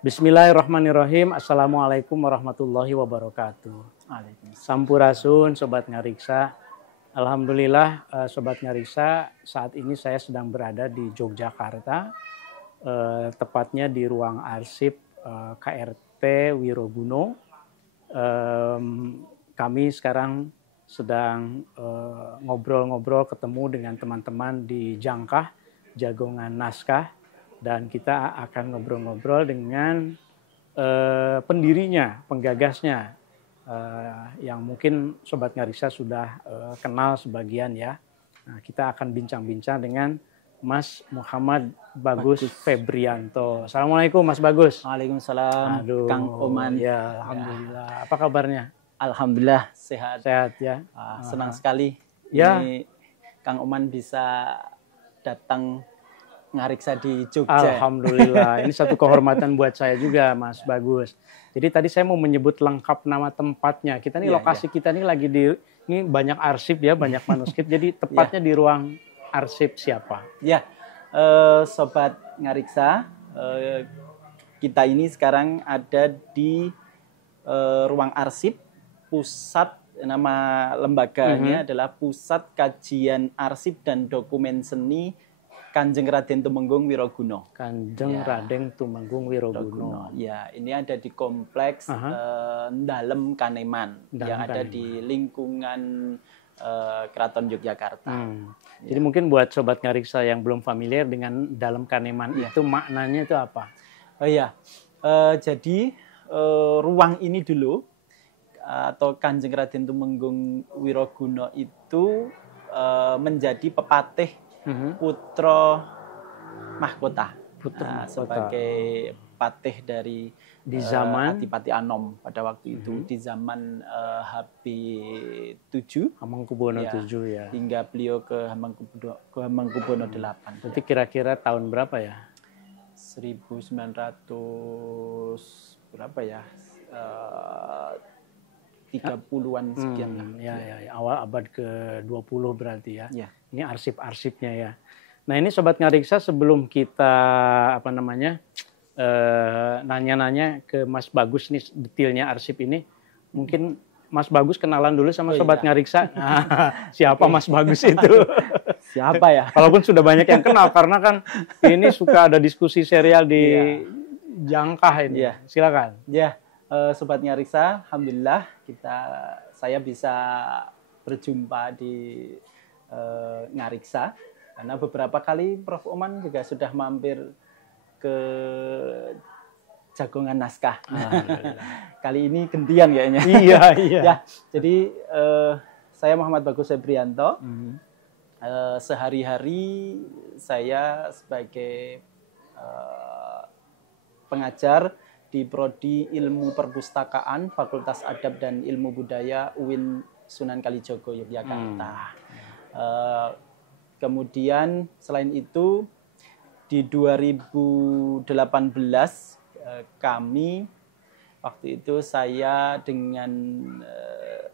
Bismillahirrahmanirrahim. Assalamualaikum warahmatullahi wabarakatuh. Sampurasun, Sobat Ngariksa. Alhamdulillah, Sobat Ngariksa, saat ini saya sedang berada di Yogyakarta, tepatnya di ruang arsip KRT Wiroguno. Kami sekarang sedang ngobrol-ngobrol ketemu dengan teman-teman di Jangkah, Jagongan Naskah. Dan kita akan ngobrol-ngobrol dengan pendirinya, penggagasnya, yang mungkin Sobat Ngariksa sudah kenal sebagian ya. Nah, kita akan bincang-bincang dengan Mas Muhammad Bagus Febrianto. Assalamualaikum Mas Bagus. Waalaikumsalam. Aduh, Kang Oman. Ya, alhamdulillah. Ya. Apa kabarnya? Alhamdulillah sehat. Sehat ya. Senang sekali. Ya. Ini Kang Oman bisa datang ngariksa di Jogja. Alhamdulillah, ini satu kehormatan buat saya juga, Mas Bagus. Jadi tadi saya mau menyebut lengkap nama tempatnya. Kita nih lokasi kita nih lagi ini banyak arsip ya, banyak manuskrip. Jadi tepatnya di ruang arsip siapa? Ya, Sobat Ngariksa, kita ini sekarang ada di ruang arsip pusat. Nama lembaganya adalah Pusat Kajian Arsip dan Dokumen Seni Kanjeng Raden Tumenggung Wiroguno. Kanjeng Raden Tumenggung Wiroguno. Ya, ini ada di kompleks Dalem Kaneman yang ada di lingkungan Keraton Yogyakarta. Jadi mungkin buat Sobat Ngariksa yang belum familiar dengan Dalem Kaneman itu maknanya itu apa? Oh iya, jadi ruang ini dulu atau Kanjeng Raden Tumenggung Wiroguno itu menjadi pepatih putra mahkota, sebagai patih dari di zaman Adipati Anom pada waktu itu, di zaman HP7 Hamengkubuwono VII ya, hingga beliau ke Hamengkubuwono VIII. Berarti kira-kira tahun berapa ya? 1900 berapa ya? 30-an sekian lah. Ya, awal abad ke-20 berarti ya. Ini arsip-arsipnya ya. Nah, ini Sobat Ngariksa, sebelum kita nanya-nanya ke Mas Bagus nih detailnya arsip ini, mungkin Mas Bagus kenalan dulu sama Sobat Ngariksa. Nah, siapa Mas Bagus itu? Siapa ya? Walaupun sudah banyak yang kenal karena kan ini suka ada diskusi serial di Jangkah ini. Silakan. Sobat Ngariksa, alhamdulillah saya bisa berjumpa di Ngariksa karena beberapa kali Prof. Oman juga sudah mampir ke Jagongan Naskah. Kali ini gantian kayaknya. Iya. Ya, jadi saya Muhammad Bagus Febrianto. Sehari-hari saya sebagai pengajar di Prodi Ilmu Perpustakaan Fakultas Adab dan Ilmu Budaya UIN Sunan Kalijogo Yogyakarta. Kemudian selain itu di 2018 kami waktu itu saya dengan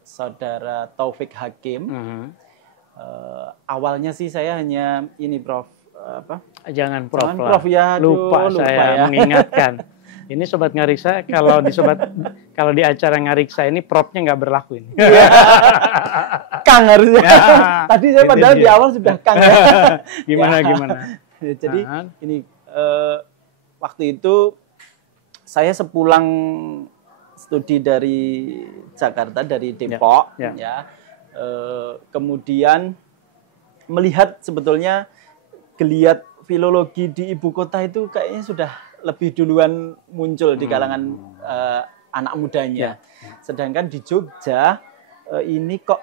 saudara Taufik Hakim. Awalnya sih saya hanya ini Prof. Jangan Prof ya. Lupa saya mengingatkan. Ini Sobat Ngariksa, kalau di acara Ngariksa ini propnya nggak berlaku ini. Kang harusnya. Tadi saya padahal di awal sudah Kang. Gimana? Jadi ini waktu itu saya sepulang studi dari Jakarta, dari Depok, kemudian melihat sebetulnya geliat filologi di ibu kota itu kayaknya sudah lebih duluan muncul di kalangan anak mudanya. Sedangkan di Jogja ini kok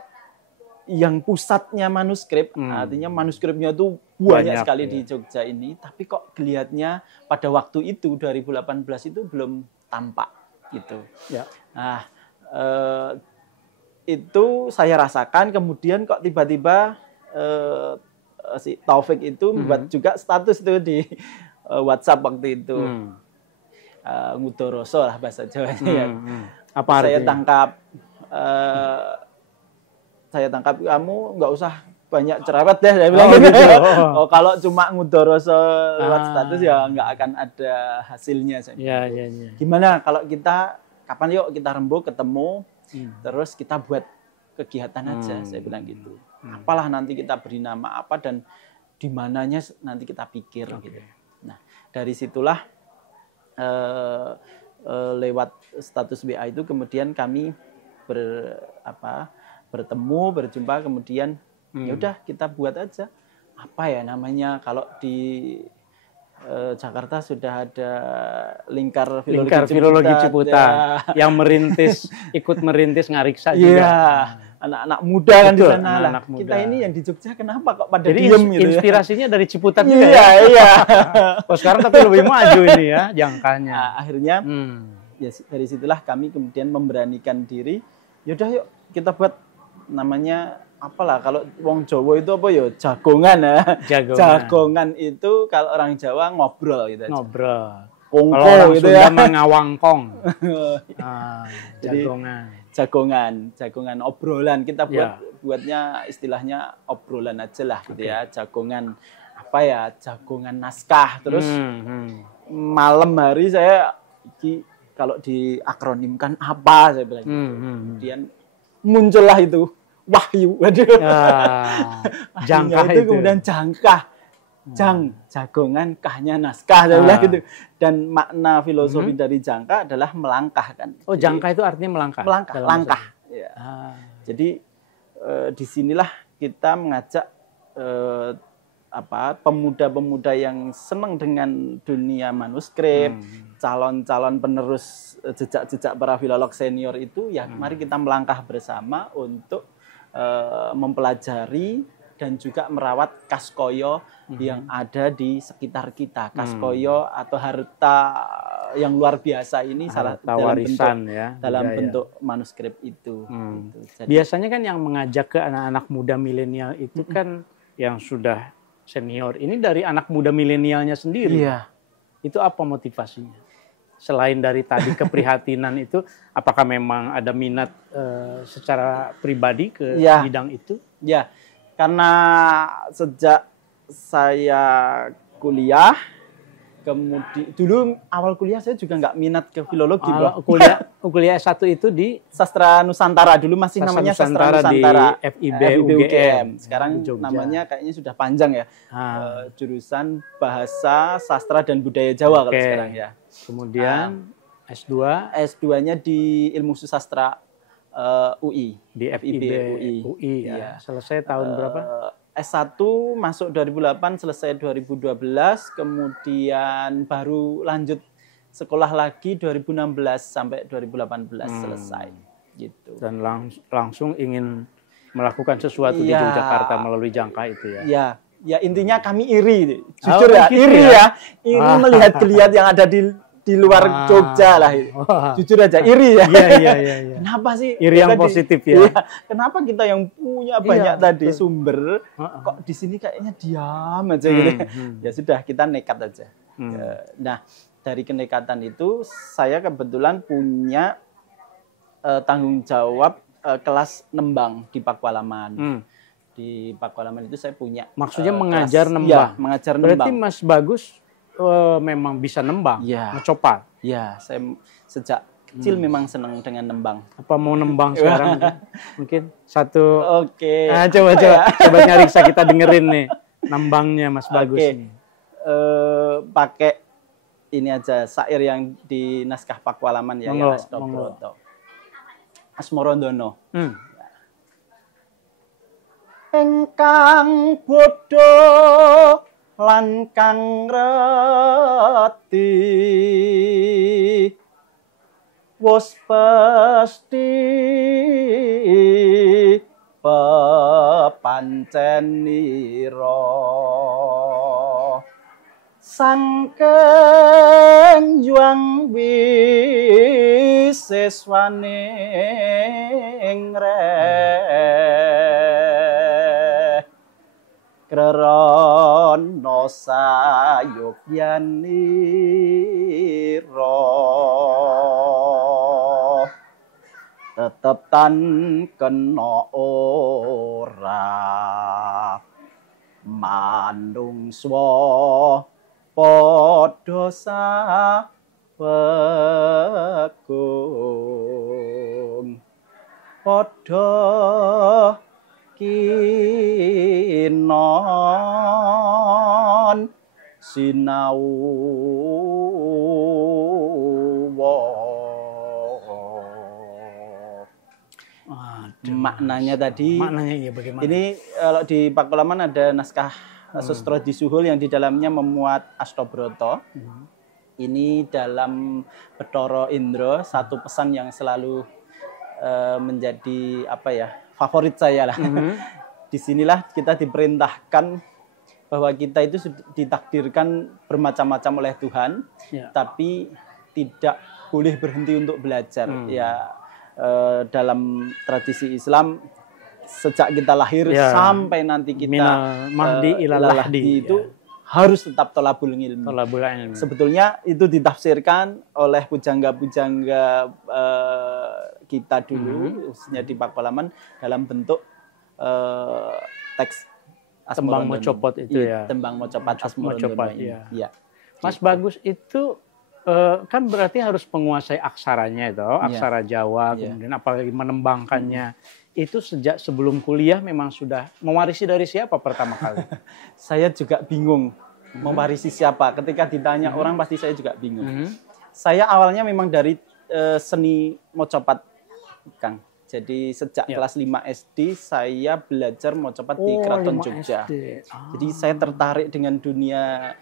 yang pusatnya manuskrip, artinya manuskripnya itu banyak sekali di Jogja ini, tapi kok geliatnya pada waktu itu 2018 itu belum tampak gitu. Nah, itu saya rasakan, kemudian kok tiba-tiba si Taufik itu membuat juga status itu di WhatsApp waktu itu. Ngudoroso lah bahasa Jawanya. Apa artinya? Saya tangkap kamu nggak usah banyak cerewet deh saya bilang gitu. Oh, kalau cuma ngudoroso lewat status ya nggak akan ada hasilnya saya. Iya. Gimana kalau kita kapan yuk kita rembuk ketemu terus kita buat kegiatan aja saya bilang gitu. Apalah nanti kita beri nama apa dan di mananya nanti kita pikir gitu. Nah, dari situlah lewat status WA itu kemudian kami bertemu, berjumpa, kemudian ya udah kita buat aja apa ya namanya kalau di Jakarta sudah ada lingkar filologi Ciputat ya. Yang ikut merintis Ngariksa juga. Iya, anak-anak muda kan di sana lah. Kita ini yang di Jogja kenapa kok pada diem gitu? Inspirasinya dari Ciputat juga Iya. Oh, sekarang tapi lebih maju ini ya jangkanya. Nah, akhirnya ya dari situlah kami kemudian memberanikan diri. Yaudah yuk kita buat namanya apalah kalau wong Jawa itu apa ya jagongan ya. Jagongan itu kalau orang Jawa ngobrol gitu aja. Ngobrol. Kongko kalau orang gitu Sunda ya. mengawangkong. Jagongan obrolan kita buatnya istilahnya obrolan aja lah gitu ya. Jagongan apa ya? Jagongan naskah. Terus malam hari saya kalau diakronimkan apa saya bilang gitu. Kemudian muncullah itu wahyu, waduh. Jangkah itu kemudian jangkah, jagongan, kahnya naskah, saya bilang gitu. Dan makna filosofi dari jangka adalah melangkah kan. Oh, jangka itu artinya melangkah. Langkah. Ya. Jadi disinilah kita mengajak pemuda-pemuda yang senang dengan dunia manuskrip, calon-calon penerus jejak-jejak para filolog senior itu, ya mari kita melangkah bersama untuk mempelajari dan juga merawat kaskoyo yang ada di sekitar kita. Kaskoyo atau harta yang luar biasa ini dalam bentuk manuskrip itu. Gitu. Jadi, biasanya kan yang mengajak ke anak-anak muda milenial itu kan yang sudah senior. Ini dari anak muda milenialnya sendiri. Iya. Itu apa motivasinya? Selain dari tadi keprihatinan itu, apakah memang ada minat secara pribadi ke bidang itu? Ya, karena sejak saya kuliah, kemudian dulu awal kuliah saya juga nggak minat ke filologi. Kuliah S1 itu di Sastra Nusantara, dulu masih namanya Sastra Nusantara di FIB UGM. Sekarang namanya kayaknya sudah panjang ya. Jurusan Bahasa, Sastra dan Budaya Jawa kalau sekarang ya. Kemudian S2-nya di Ilmu Susastra UI. Di FIB UI ya. Selesai tahun berapa? S1 masuk 2008, selesai 2012, kemudian baru lanjut sekolah lagi 2016 sampai 2018 selesai gitu. Dan langsung ingin melakukan sesuatu di Yogyakarta melalui jangka itu ya. Ya intinya kami iri, jujur iri melihat geliat yang ada di luar Jogja lah. Jujur aja iri ya. Iya. Kenapa sih? Iri yang positif ya. Kenapa kita yang punya banyak tadi sumber kok di sini kayaknya diam aja gitu. Ya sudah kita nekat aja. Nah, dari kenekatan itu saya kebetulan punya tanggung jawab kelas nembang di Pakualaman. Di Pakualaman itu saya punya. Maksudnya mengajar nembang. Ya, mengajar nembang. Berarti Mas Bagus memang bisa nembang, ngecopal. Ya, saya sejak kecil memang senang dengan nembang. Apa mau nembang sekarang? Mungkin satu. Oke. Nah, coba Ngariksa kita dengerin nih nembangnya Mas Bagus nih. Pakai ini aja syair yang di naskah Pakualaman ya, yang Asmorondono. Engkang bodoh lan kang reti wis pasti pepancenira sangkeng juang wiseswaning Krana sayogyanira tetep tan kena ora manungsa padha sawegung padha kinon sinau maknanya tadi. Maknanya ya bagaimana? Ini kalau di Pakualaman ada naskah Sastra Disuhul yang di dalamnya memuat Astobroto. Ini dalam Bathara Indra, satu pesan yang selalu menjadi favorit saya lah. Disinilah kita diperintahkan bahwa kita itu ditakdirkan bermacam-macam oleh Tuhan, tapi tidak boleh berhenti untuk belajar. Dalam tradisi Islam sejak kita lahir sampai nanti kita mahdi ilalahdi itu harus tetap tolabul ilmi. Sebetulnya itu ditafsirkan oleh pujangga-pujangga kita dulu, khususnya di Pakualaman dalam bentuk teks Tembang Mocopot itu ya. Tembang Mocopot Asmorondolo. Mas Bagus itu kan berarti harus menguasai aksaranya itu, aksara Jawa, kemudian apalagi menembangkannya. Itu sejak sebelum kuliah memang sudah mewarisi dari siapa pertama kali? Saya juga bingung mewarisi siapa. Ketika ditanya orang pasti saya juga bingung. Saya awalnya memang dari seni Mocopat, Kang. Jadi sejak kelas 5 SD saya belajar Mocopat di Keraton Jogja. Jadi saya tertarik dengan dunia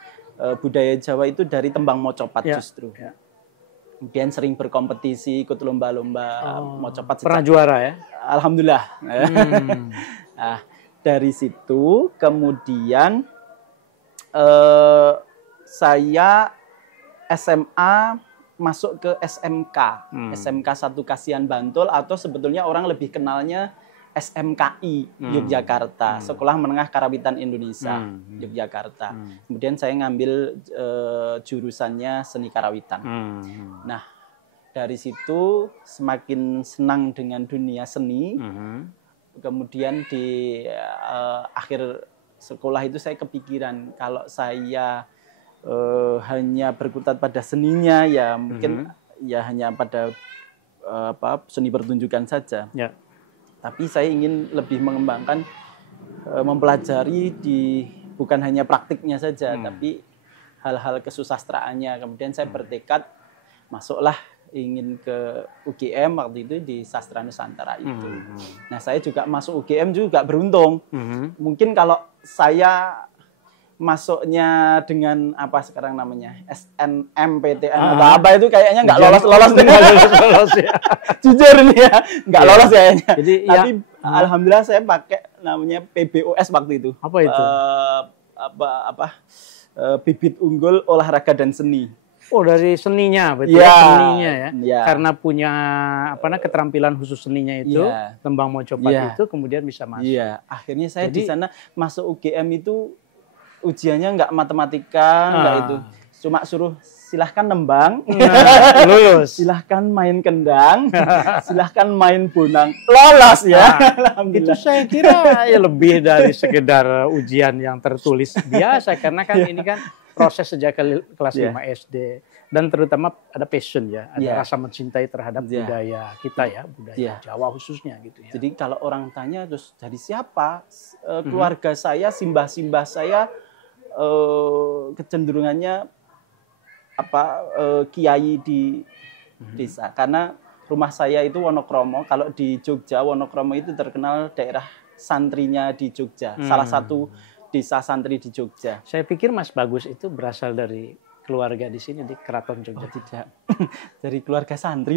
budaya Jawa itu dari tembang Mocopat justru. Kemudian sering berkompetisi, ikut lomba-lomba Mocopat. Pernah juara ya? Alhamdulillah. Nah, dari situ kemudian saya SMA masuk ke SMK, SMK 1 Kasihan Bantul, atau sebetulnya orang lebih kenalnya SMKI Yogyakarta, Sekolah Menengah Karawitan Indonesia Yogyakarta. Kemudian saya ngambil jurusannya seni karawitan. Nah, dari situ semakin senang dengan dunia seni. Kemudian di akhir sekolah itu saya kepikiran kalau saya hanya berkutat pada seninya, ya mungkin ya hanya pada seni pertunjukan saja. Tapi saya ingin lebih mengembangkan, mempelajari bukan hanya praktiknya saja, tapi hal-hal kesusastraannya. Kemudian saya bertekad masuklah, ingin ke UGM waktu itu di Sastra Nusantara itu. Nah, saya juga masuk UGM juga beruntung. Mungkin kalau saya masuknya dengan apa sekarang namanya SNMPTN atau apa itu kayaknya nggak lolos dengan lolos ya. Jujur ini ya, nggak lolos kayaknya. Jadi tapi alhamdulillah saya pakai namanya PBOS waktu itu. Apa itu? Bibit unggul olahraga dan seni. Oh, dari seninya, betul seninya ya. Karena punya keterampilan khusus seninya itu, tembang Mocopat itu kemudian bisa masuk. Akhirnya saya di sana masuk UGM itu ujiannya nggak matematika, nggak itu. Cuma suruh silahkan nembang, lulus. Silahkan main kendang, silahkan main bonang, lolos ya. Itu saya kira ya lebih dari sekedar ujian yang tertulis biasa, karena kan ini kan proses sejak kelas 5 SD, dan terutama ada passion ya, ada rasa mencintai terhadap budaya kita ya, budaya Jawa khususnya gitu ya. Jadi kalau orang tanya terus dari siapa, keluarga saya, simbah-simbah saya kecenderungannya kiai di desa, karena rumah saya itu Wonokromo. Kalau di Jogja, Wonokromo itu terkenal daerah santrinya di Jogja, salah satu desa santri di Jogja. Saya pikir Mas Bagus itu berasal dari keluarga di sini di Keraton Jogja. Tidak, dari keluarga santri.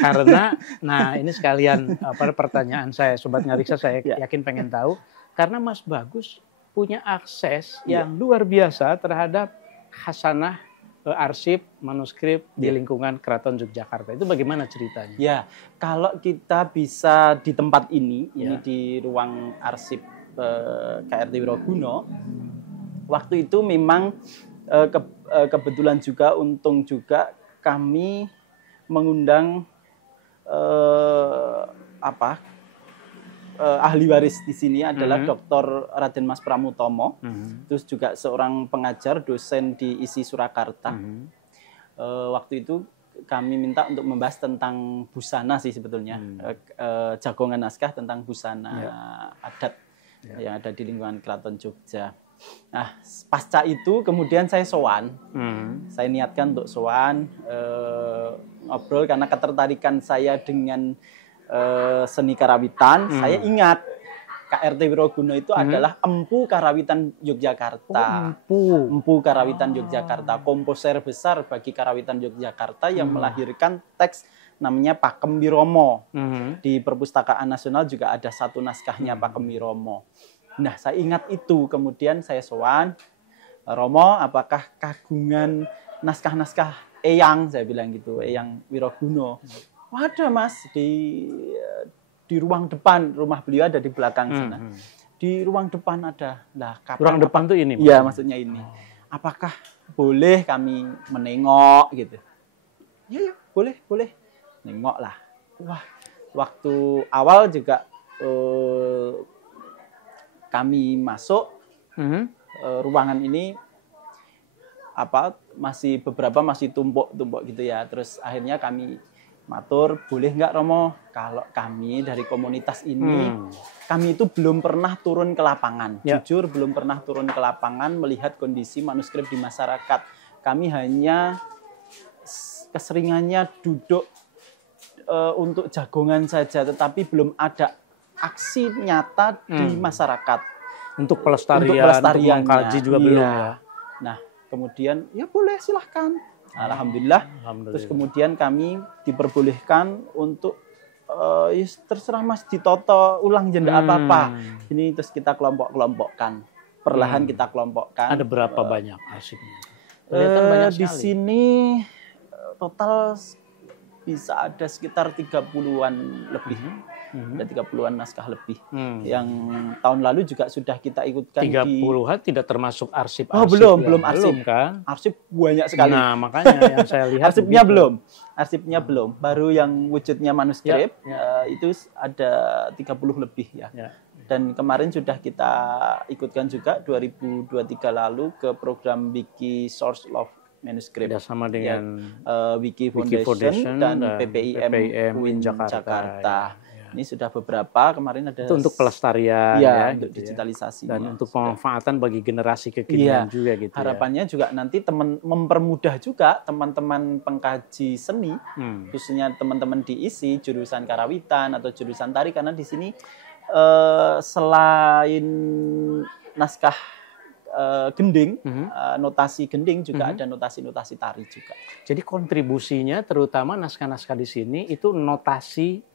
Karena, nah ini sekalian pertanyaan saya, Sobat Ngariksa, saya yakin pengen tahu, karena Mas Bagus punya akses yang luar biasa terhadap khasanah arsip manuskrip di lingkungan Keraton Yogyakarta. Itu bagaimana ceritanya? Ya, kalau kita bisa di tempat ini di ruang arsip KRT Wiroguno, waktu itu memang kebetulan juga, untung juga kami mengundang ahli waris di sini adalah Dr. Raden Mas Pramutomo, terus juga seorang pengajar dosen di ISI Surakarta. Waktu itu kami minta untuk membahas tentang busana sih sebetulnya, jagongan naskah tentang busana adat yang ada di lingkungan Keraton Jogja. Nah, pasca itu kemudian saya sowan, saya niatkan untuk sowan, ngobrol karena ketertarikan saya dengan seni karawitan. Saya ingat KRT Wiroguno itu adalah Empu Karawitan Yogyakarta. Empu Karawitan Yogyakarta, komposer besar bagi karawitan Yogyakarta yang melahirkan teks namanya Pakem Wiromo. Di Perpustakaan Nasional juga ada satu naskahnya Pakem Wiromo. Nah, saya ingat itu. Kemudian saya sowan, Romo, apakah kagungan naskah-naskah Eyang, saya bilang gitu, Eyang Wiroguno. Waduh Mas, di ruang depan, rumah beliau ada di belakang sana. Di ruang depan ada. Lah, ruang depan tuh ini? Iya, maksudnya ini. Apakah boleh kami menengok gitu? Ya, boleh, boleh. Nengok lah. Wah, waktu awal juga kami masuk ruangan ini beberapa masih tumpuk-tumpuk gitu ya. Terus akhirnya kami matur, boleh nggak Romo, kalau kami dari komunitas ini, kami itu belum pernah turun ke lapangan. Jujur belum pernah turun ke lapangan melihat kondisi manuskrip di masyarakat. Kami hanya keseringannya duduk untuk jagongan saja, tetapi belum ada aksi nyata di masyarakat. Untuk pelestarian, untuk mengkaji juga belum ya. Nah, kemudian ya boleh silahkan. Alhamdulillah. Terus kemudian kami diperbolehkan untuk terserah Mas ditoto ulang jenda apa-apa. Ini terus kita kelompok-kelompokkan. Perlahan kita kelompokkan. Ada berapa banyak arsipnya? Kelihatan banyak sekali. Di sini total bisa ada sekitar 30-an lebih. Ada 30-an naskah lebih. Yang tahun lalu juga sudah kita ikutkan 30-an tidak termasuk arsip. Belum arsip. Belum kan? Arsip banyak sekali. Nah, makanya yang saya lihat arsipnya belum. Arsipnya belum. Baru yang wujudnya manuskrip itu ada 30 lebih ya. Dan kemarin sudah kita ikutkan juga 2023 lalu ke program Wiki Source Love Manuscript sama dengan Wiki Foundation dan PPIM UIN Jakarta. Ini sudah beberapa, kemarin ada itu untuk pelestarian untuk digitalisasi dan untuk pemanfaatan bagi generasi kekinian juga gitu. Harapannya juga nanti mempermudah juga teman-teman pengkaji seni, khususnya teman-teman di ISI jurusan karawitan atau jurusan tari, karena di sini selain naskah gending, notasi gending juga ada notasi-notasi tari juga. Jadi kontribusinya terutama naskah-naskah di sini itu notasi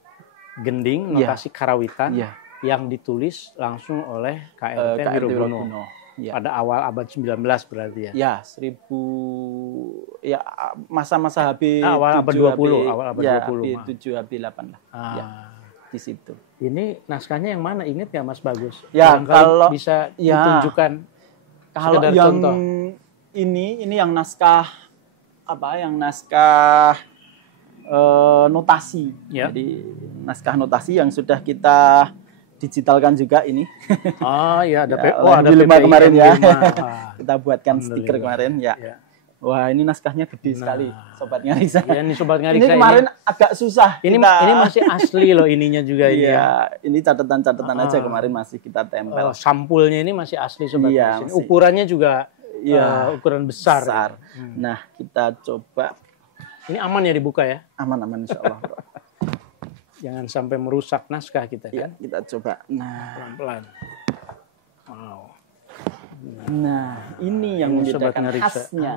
gending, notasi karawitan yang ditulis langsung oleh KRT Wiroguno. Pada awal abad 19 berarti ya. Ya, 1000 masa-masa HB awal abad 20, awal abad 20. HB 7 HB 8 lah. Di situ. Ini naskahnya yang mana? Ingat nggak Mas Bagus? Ya, kalau bisa ditunjukkan. Kalau yang contoh. ini yang naskah yang naskah notasi. Jadi naskah notasi yang sudah kita digitalkan juga ini. Oh iya, ada ada PPIM kemarin ya. Kita buatkan stiker kemarin ya. Wah, ini naskahnya gede sekali, Sobat Ngariksa. Iya, ini Sobat Ngariksa. Ini kemarin agak susah. Ini masih asli loh ininya juga ini. Iya, ini catatan-catatan aja kemarin masih kita tempel. Sampulnya ini masih asli Sobat Ngariksa. Ukurannya juga ukuran besar. Nah, kita coba. Ini aman ya dibuka ya? Aman insya Allah. Jangan sampai merusak naskah kita kan? Kita coba. Nah, pelan-pelan. Wow. Nah, ini yang membedakan khasnya.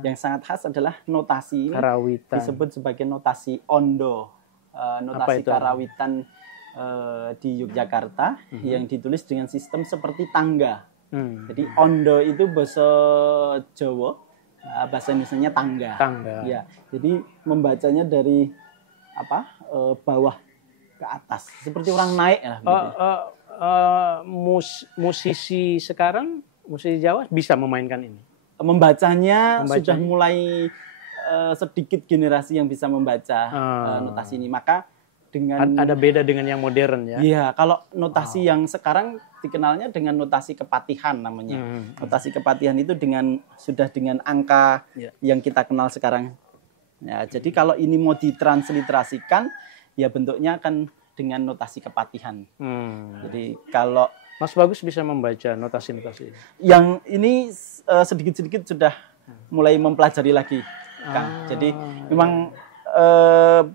Yang sangat khas adalah notasi ini. Karawitan. Disebut sebagai notasi ondo. Notasi karawitan di Yogyakarta yang ditulis dengan sistem seperti tangga. Jadi ondo itu bahasa Jawa, bahasa Indonesianya tangga. Ya, jadi membacanya dari bawah ke atas, seperti orang naik lah. Musisi sekarang, musisi Jawa bisa memainkan ini. Membacanya sudah mulai sedikit generasi yang bisa membaca notasi ini. Maka dengan Ada beda dengan yang modern ya. Iya, kalau notasi yang sekarang dikenalnya dengan notasi kepatihan namanya. Notasi kepatihan itu sudah dengan angka yang kita kenal sekarang. Ya, jadi kalau ini mau ditransliterasikan, ya bentuknya akan dengan notasi kepatihan. Jadi kalau Mas Bagus bisa membaca notasi-notasi ini. Yang ini sedikit-sedikit sudah mulai mempelajari lagi, Kang. Jadi memang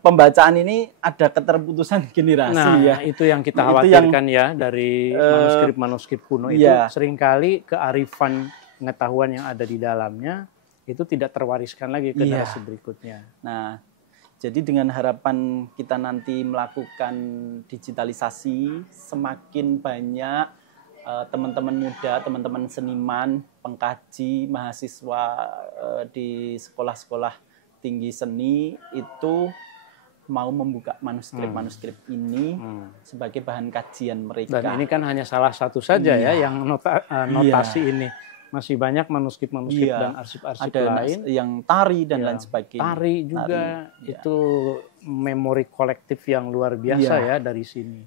pembacaan ini ada keterputusan generasi ya. Itu yang kita khawatirkan ya dari manuskrip-manuskrip kuno itu seringkali kearifan pengetahuan yang ada di dalamnya itu tidak terwariskan lagi ke generasi berikutnya. Nah, jadi dengan harapan kita nanti melakukan digitalisasi, semakin banyak teman-teman muda, teman-teman seniman, pengkaji, mahasiswa di sekolah-sekolah tinggi seni itu mau membuka manuskrip-manuskrip ini sebagai bahan kajian mereka. Dan ini kan hanya salah satu saja ya yang notasi ini. Masih banyak manuskrip-manuskrip dan arsip-arsip lain. Yang tari dan lain sebagainya. Tari juga itu memori kolektif yang luar biasa ya dari sini.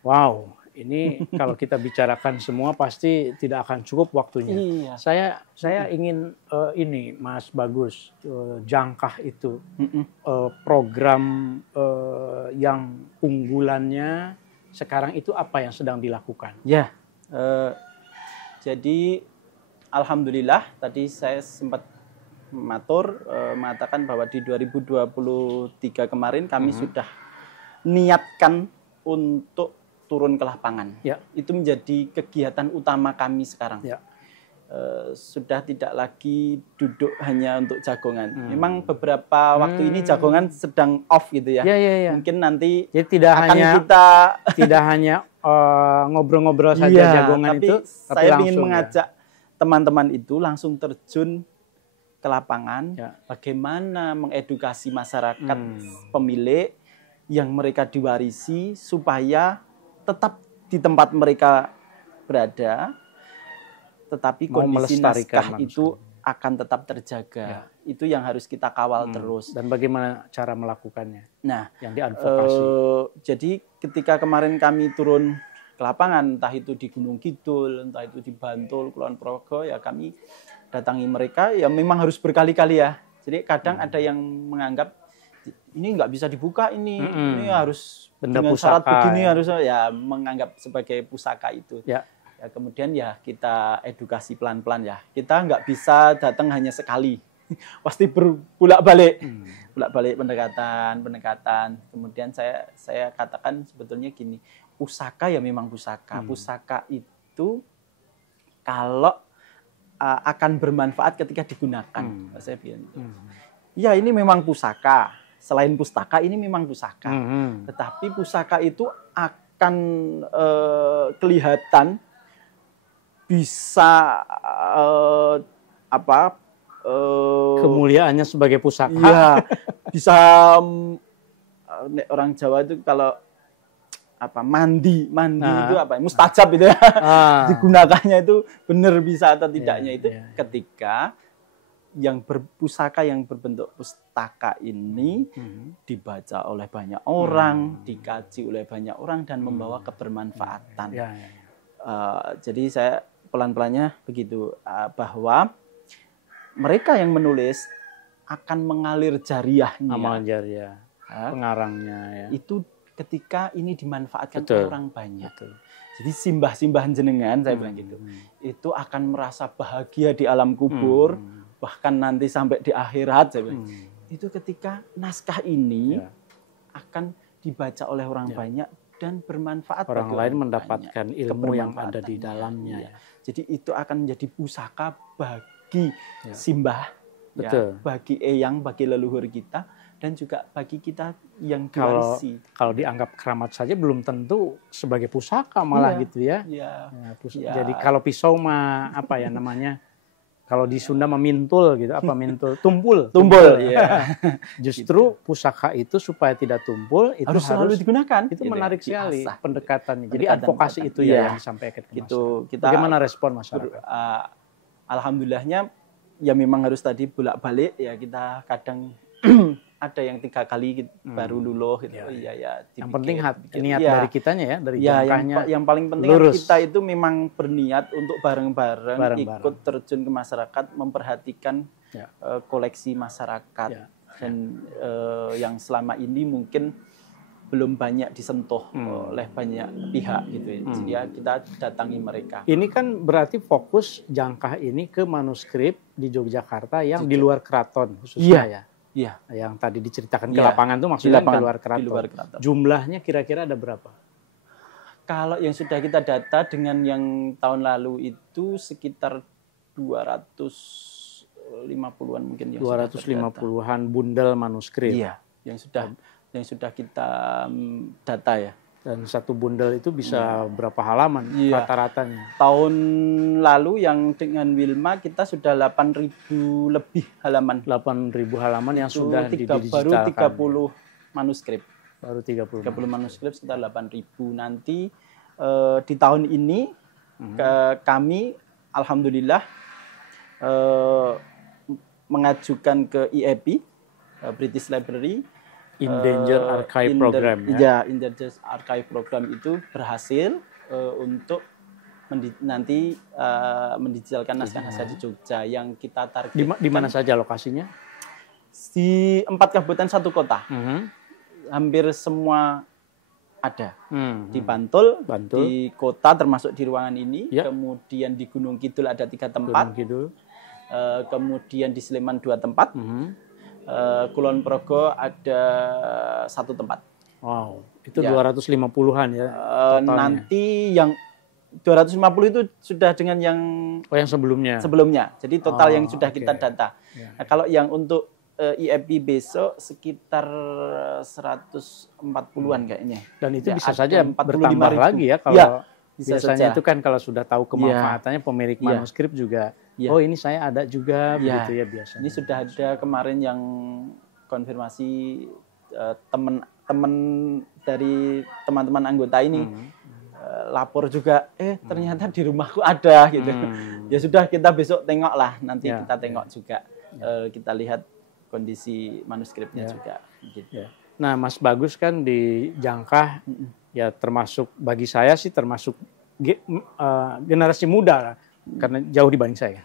Wow. Ini kalau kita bicarakan semua pasti tidak akan cukup waktunya. Saya ingin ini Mas Bagus jangkah itu program yang unggulannya sekarang itu apa yang sedang dilakukan? Ya, jadi alhamdulillah tadi saya sempat mengatakan bahwa di 2023 kemarin kami sudah niatkan untuk turun ke lapangan. Itu menjadi kegiatan utama kami sekarang. Sudah tidak lagi duduk hanya untuk jagongan. Memang beberapa waktu ini jagongan sedang off gitu ya. Mungkin nanti jadi tidak hanya ngobrol-ngobrol saja jagongan tapi itu. Saya ingin mengajak teman-teman itu langsung terjun ke lapangan. Bagaimana mengedukasi masyarakat pemilik yang mereka diwarisi supaya tetap di tempat mereka berada, tetapi kondisi naskah itu akan tetap terjaga. Itu yang harus kita kawal terus. Dan bagaimana cara melakukannya? Nah, yang diadvokasi. Jadi ketika kemarin kami turun ke lapangan, entah itu di Gunung Kidul, entah itu di Bantul, Kulon Progo, ya kami datangi mereka. Ya memang harus berkali-kali ya. Jadi kadang ada yang menganggap ini nggak bisa dibuka ini harus benda dengan pusaka, syarat begini harus ya menganggap sebagai pusaka itu. Ya kemudian ya kita edukasi pelan-pelan ya. Kita nggak bisa datang hanya sekali, pasti bolak-balik pendekatan. Kemudian saya katakan sebetulnya gini, pusaka ya memang pusaka. Pusaka itu kalau akan bermanfaat ketika digunakan. Saya bilang, ya ini memang pusaka. Selain pustaka, ini memang pusaka. Tetapi pusaka itu akan kelihatan bisa kemuliaannya sebagai pusaka. Iya, bisa orang Jawa itu kalau mandi itu mustajab itu ya. Digunakannya itu benar bisa atau tidaknya itu ketika yang berpusaka yang berbentuk pustaka ini dibaca oleh banyak orang, dikaji oleh banyak orang dan membawa kebermanfaatan. Jadi saya pelan-pelannya begitu bahwa mereka yang menulis akan mengalir jariahnya, amal jariah, pengarangnya. Itu ketika ini dimanfaatkan oleh orang banyak. Jadi simbah-simbahan jenengan, saya bilang gitu, itu akan merasa bahagia di alam kubur. Bahkan nanti sampai di akhirat, saya bilang. Itu ketika naskah ini akan dibaca oleh orang banyak dan bermanfaat orang bagi lain mendapatkan ilmu yang ada di dalamnya. Jadi itu akan menjadi pusaka bagi simbah, bagi eyang, bagi leluhur kita, dan juga bagi kita yang diwarisi. Kalau dianggap keramat saja belum tentu sebagai pusaka malah gitu ya. Jadi kalau pisau mah apa ya namanya? Kalau di Sunda memintul gitu, mintul? Tumpul. Ya. Justru pusaka itu supaya tidak tumpul itu harus selalu digunakan. Itu menarik sekali pendekatannya. Jadi advokasi itu ya yang disampaikan ke masyarakat. Bagaimana respon masyarakat? Alhamdulillahnya ya memang harus tadi bolak-balik ya, kita kadang ada yang 3 kali baru luluh gitu. Ya, oh iya ya. Yang penting niat ya. dari kitanya ya, dari ya, jangkahnya. Yang paling penting kita itu memang berniat untuk bareng-bareng ikut terjun ke masyarakat, memperhatikan koleksi masyarakat dan yang selama ini mungkin belum banyak disentuh oleh banyak pihak gitu ya. Jadi ya kita datangi mereka. Ini kan berarti fokus jangkah ini ke manuskrip di Yogyakarta yang di luar keraton khususnya ya. Iya. Yang tadi diceritakan ke lapangan itu maksudnya ke luar keraton. Di luar keraton. Jumlahnya kira-kira ada berapa? Kalau yang sudah kita data dengan yang tahun lalu itu sekitar 250-an mungkin yang 250-an bundel manuskrip. Iya, yang sudah kita data ya. Dan satu bundel itu bisa berapa halaman rata-ratanya? Tahun lalu yang dengan Wilma kita sudah 8.000 lebih halaman. 8.000 halaman yang sudah didigitalkan. Baru 30 manuskrip. Baru 30 manuskrip sekitar 8.000. Nanti di tahun ini kami alhamdulillah mengajukan ke IAP, British Library, Endangered Archive Program ya. Endangered Archive Program itu berhasil untuk nanti mendigitalkan naskah-naskah di Jogja yang kita targetkan. Di mana saja lokasinya? Di 4 kabupaten 1 kota. Hampir semua ada. Di Bantul, di kota termasuk di ruangan ini, kemudian di Gunung Kidul ada 3 tempat. Kemudian di Sleman 2 tempat. Kulon Progo ada 1 tempat. Wow, itu 250-an ya totalnya. Nanti yang 250 itu sudah dengan yang sebelumnya. Jadi total yang sudah kita data. Nah, kalau yang untuk IAP besok sekitar 140-an kayaknya. Dan itu bisa saja bertambah lagi ya kalau biasanya itu kan kalau sudah tahu kemanfaatannya pemilik manuskrip juga. Oh ini saya ada juga begitu ya biasanya. Ini sudah ada kemarin yang konfirmasi teman-teman dari teman-teman anggota ini lapor juga, ternyata di rumahku ada gitu. Ya sudah kita besok tengok lah, nanti kita tengok juga, kita lihat kondisi manuskripnya juga. Gitu. Nah Mas Bagus kan di Jangkah ya termasuk bagi saya sih termasuk generasi muda lah. Karena jauh dibanding saya.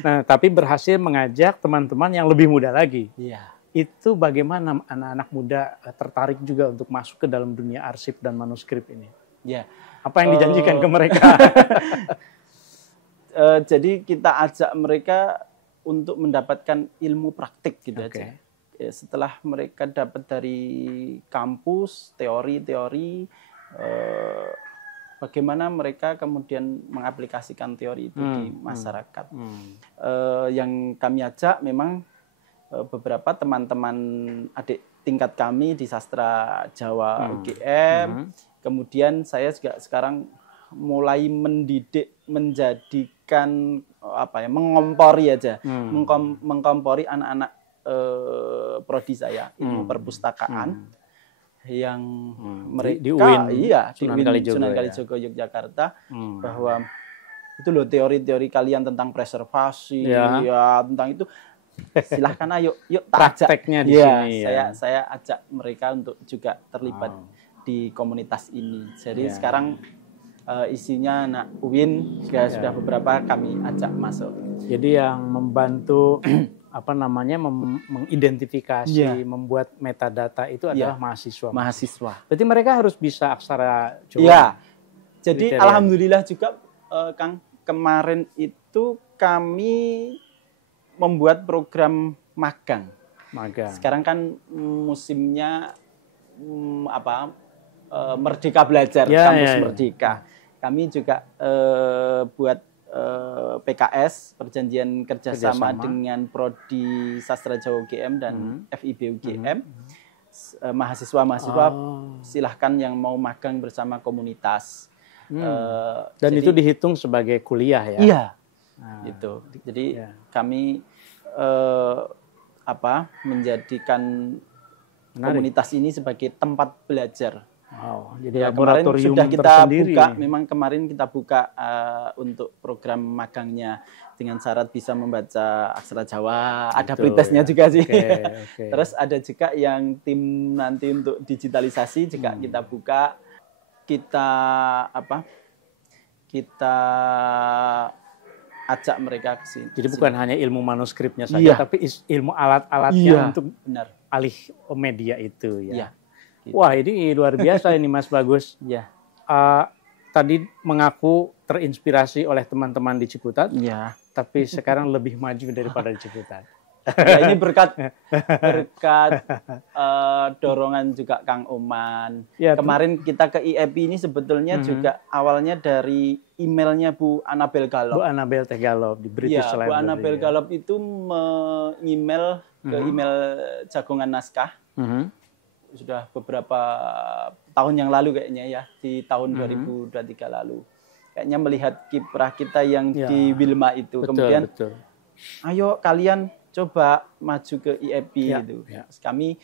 Nah, tapi berhasil mengajak teman-teman yang lebih muda lagi. Iya. Itu bagaimana anak-anak muda tertarik juga untuk masuk ke dalam dunia arsip dan manuskrip ini? Iya. Apa yang dijanjikan ke mereka? Jadi kita ajak mereka untuk mendapatkan ilmu praktik gitu aja. Setelah mereka dapat dari kampus, teori-teori, bagaimana mereka kemudian mengaplikasikan teori itu di masyarakat. Yang kami ajak memang beberapa teman-teman adik tingkat kami di Sastra Jawa UGM. Kemudian saya juga sekarang mulai mendidik, menjadikan mengompori aja, mengkompori anak-anak prodi saya ilmu perpustakaan. Yang mereka di UIN, Sunan Kalijogo Yogyakarta, bahwa itu loh teori-teori kalian tentang preservasi tentang itu silahkan ayo yuk prakteknya di sini saya ajak mereka untuk juga terlibat di komunitas ini. Jadi sekarang isinya anak UIN sudah beberapa kami ajak masuk. Jadi yang membantu mengidentifikasi, membuat metadata itu adalah mahasiswa. Berarti mereka harus bisa aksara Jawa. Iya. Jadi alhamdulillah juga Kang, kemarin itu kami membuat program magang. Sekarang kan musimnya Merdeka Belajar, kampus Merdeka. Kami juga buat PKS, perjanjian kerjasama dengan Prodi Sastra Jawa UGM dan FIB UGM. Mahasiswa-mahasiswa silahkan yang mau magang bersama komunitas. Dan jadi, itu dihitung sebagai kuliah ya? Iya, gitu. Jadi kami menjadikan komunitas ini sebagai tempat belajar Wow, jadi Ya, kemarin laboratorium sudah kita tersendiri. buka, memang kemarin kita buka untuk program magangnya dengan syarat bisa membaca aksara Jawa, ada Gitu, pretestnya ya. juga sih. Oke. Terus ada juga yang tim nanti untuk digitalisasi juga kita buka, kita kita ajak mereka ke sini. Jadi bukan hanya ilmu manuskripnya saja, Iya. tapi ilmu alat-alatnya Iya, untuk benar. alih media itu ya. Iya. Gitu. Wah, ini luar biasa ini Mas Bagus. Ya. Tadi mengaku terinspirasi oleh teman-teman di Ciputat, Ya. tapi sekarang lebih maju daripada di Ciputat. Ya, ini berkat dorongan juga Kang Oman. Ya, Kemarin kita ke IEP ini sebetulnya juga awalnya dari emailnya Bu Anabel Bu Galop. Anabel Tegalop di British Ya, Bu Library. Anabel Galop itu meng-email ke email Jagongan Naskah. Sudah beberapa tahun yang lalu kayaknya ya, di tahun 2023 lalu. Kayaknya melihat kiprah kita yang di Wilma itu. Betul, Kemudian, betul. ayo kalian coba maju ke IEP gitu. Terus kami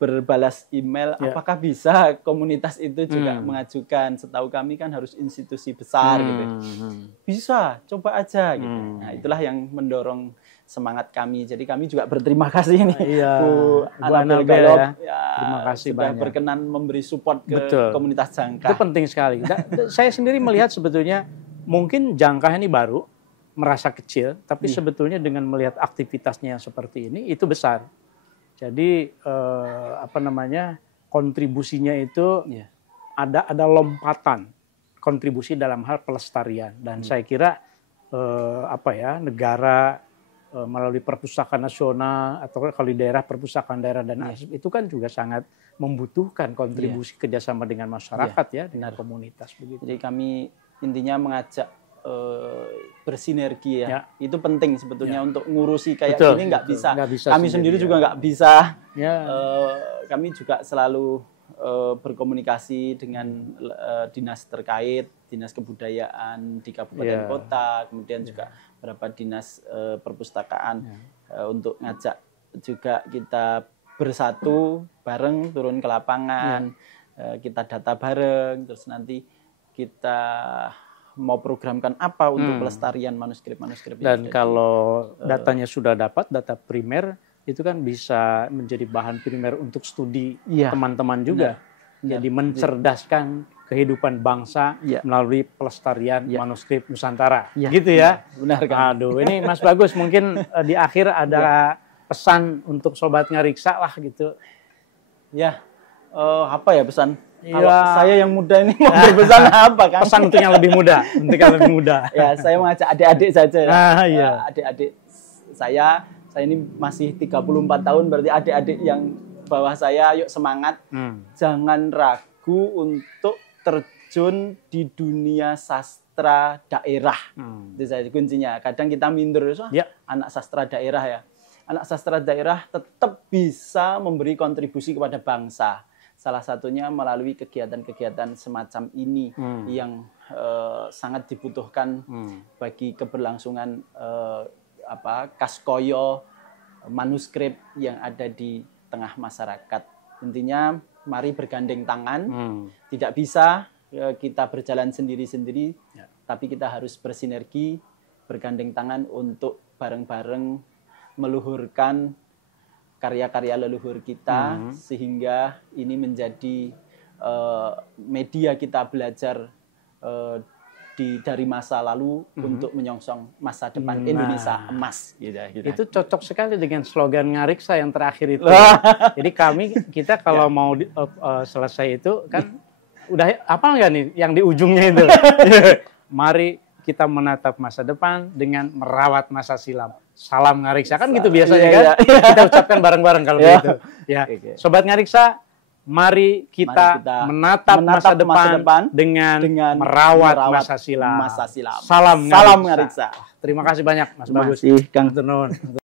berbalas email, apakah bisa komunitas itu juga mengajukan? Setahu kami kan harus institusi besar gitu. Bisa, coba aja gitu. Nah, itulah yang mendorong semangat kami. Jadi kami juga berterima kasih nih Bu Anabel Galop. Ya, terima kasih sudah banyak. berkenan memberi support ke komunitas Jangkah. Itu penting sekali. Saya sendiri melihat sebetulnya mungkin Jangkah ini baru, merasa kecil, tapi sebetulnya dengan melihat aktivitasnya yang seperti ini itu besar. Jadi kontribusinya itu ada lompatan kontribusi dalam hal pelestarian, dan saya kira negara melalui perpustakaan nasional atau kalau di daerah perpustakaan daerah dan arsip itu kan juga sangat membutuhkan kontribusi kerjasama dengan masyarakat ya, dengan komunitas begitu. Jadi kami intinya mengajak bersinergi ya. Itu penting sebetulnya untuk ngurusi kayak gini nggak bisa. Kami sendiri juga nggak bisa. Kami juga selalu berkomunikasi dengan dinas terkait, dinas kebudayaan di kabupaten kota, kemudian juga beberapa dinas perpustakaan untuk ngajak juga kita bersatu bareng turun ke lapangan, kita data bareng, terus nanti kita mau programkan apa untuk pelestarian manuskrip-manuskrip. Dan kalau datanya sudah dapat, data primer, itu kan bisa menjadi bahan primer untuk studi teman-teman juga. Jadi mencerdaskan kehidupan bangsa melalui pelestarian manuskrip Nusantara. Gitu ya. Benar kan? Aduh, ini Mas Bagus mungkin di akhir ada pesan untuk Sobat Ngariksa lah gitu. Ya, apa ya pesan? Kalau saya yang muda ini mau berpesan apa kan? Pesan untuk yang lebih muda, untuk yang lebih muda. Ya, saya mengajak adik-adik saja. Adik-adik saya ini masih 34 tahun, berarti adik-adik yang bawah saya, yuk semangat. Jangan ragu untuk terjun di dunia sastra daerah. Itu saja kuncinya. Kadang kita minder, anak sastra daerah ya. Anak sastra daerah tetap bisa memberi kontribusi kepada bangsa. Salah satunya melalui kegiatan-kegiatan semacam ini yang sangat dibutuhkan bagi keberlangsungan kaskoyo manuskrip yang ada di tengah masyarakat. Intinya mari bergandeng tangan. Tidak bisa kita berjalan sendiri-sendiri, tapi kita harus bersinergi, bergandeng tangan untuk bareng-bareng meluhurkan karya-karya leluhur kita, sehingga ini menjadi media kita belajar dari masa lalu untuk menyongsong masa depan Indonesia emas. Gitu. Itu cocok sekali dengan slogan Ngariksa yang terakhir itu. Jadi kita kalau mau selesai itu kan udah apa nggak nih yang di ujungnya itu? Mari kita menatap masa depan dengan merawat masa silam. Salam Ngariksa kan gitu biasanya kan. Kita ucapkan bareng-bareng kalau begitu. Ya, Sobat Ngariksa, mari kita menatap masa depan dengan merawat masa silam. Salam Ngariksa. Terima kasih banyak Mas Bagus. Terima kasih Kang.